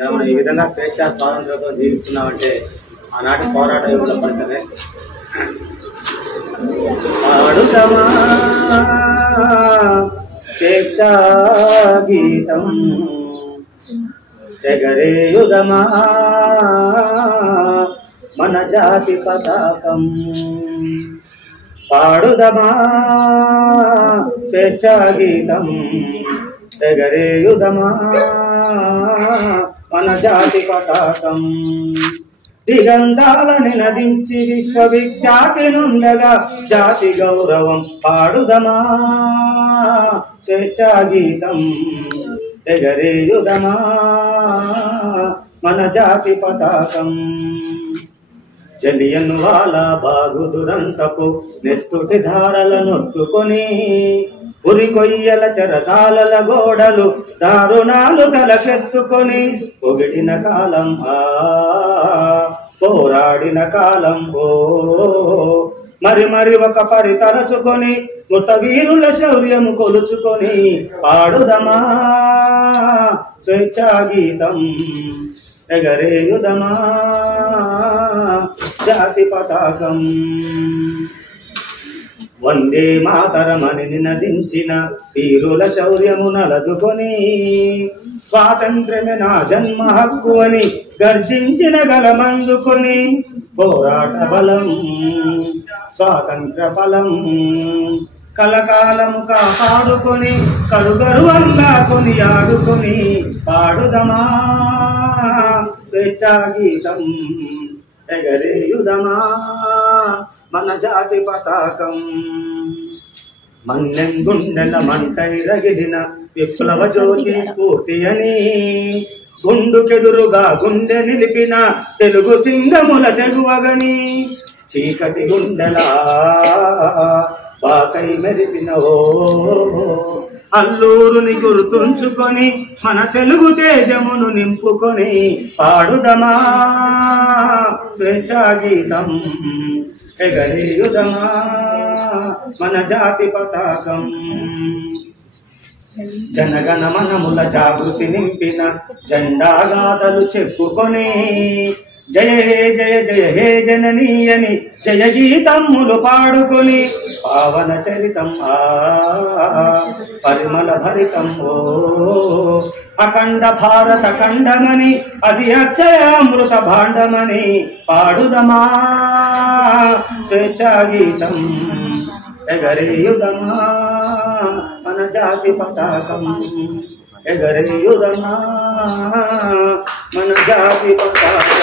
మనం ఈ విధంగా స్వేచ్ఛ స్వాతంత్రంతో జీవిస్తున్నామంటే ఆనాటి పోరాట యుగంలో పడితేనే. పాడుదమా స్వేచ్ఛా గీతం, ఎగరేయుదమా మన జాతి పతాకం. పాడుదమా స్వేచ్ఛా గీతం, ఎగరేయుదమా మన జాతి పతాకం. దిగంధాలని నదించి విశ్వవిఖ్యాతి నుండగా జాతి గౌరవం పాడుదమా స్వేచ్ఛా గీతం, ఎగరేయుదమా మన జాతి పతాకం. జలియన్ వాలా బాగు దురంతపు నెత్తుటి ధారల నొత్తుకొని ఉరి కొయ్యల చెరసాలల గోడలు దారుణాలు తలకెత్తుకొని పొగిడిన కాలం పోరాడిన కాలం మరి మరి ఒక పరి తరచుకొని మృత వీరుల శౌర్యము కొలుచుకొని పాడుదమా స్వేచ్ఛా గీతం, ఎగరేయుదమా జాతి పతాకం. వందే మాతరమని నినదించిన వీరుల శౌర్యము నలదుకొని స్వాతంత్ర్యమే నా జన్మ హక్కు అని గర్జించిన గలమందుకొని పోరాట బలం స్వాతంత్ర ఫలం కలకాలము కాపాడుకొని కరుగరువంగా కొని ఆడుకొని పాడుదమా స్వేచ్ఛా గీతం, ఎగరేయుదమా మన జాతి పతాకం. మన్నెం గుండెల మంటై రగిలిన విప్లవ జ్యోతి స్ఫూర్తి అని గుండుకెదురుగా గుండె నిలిపిన తెలుగు సింగముల తెగువగని చీకటి గుండెలా బాకై మెరిసిన అల్లూరుని గుర్తుంచుకొని మన తెలుగు తేజమును నింపుకొని పాడుదమా స్వేచ్ఛా గీతం, ఎగరేయుదమా మన జాతి పతాకం. జనగణ మనముల జాగృతి నింపిన జెండాగాథలు చెప్పుకొని జయ హే జయ జయ హే జననీయని జయ గీతమ్ములు పాడుకొని పావన చరితం పరిమళ భరితం అఖండ భారత ఖండమని అది అక్షయామృత భాండమని పాడుదమా స్వేచ్ఛా గీతం, ఎగరేయుదమా మన జాతి పతాకం, ఎగరేయుదమా మన జాతి పతాకం.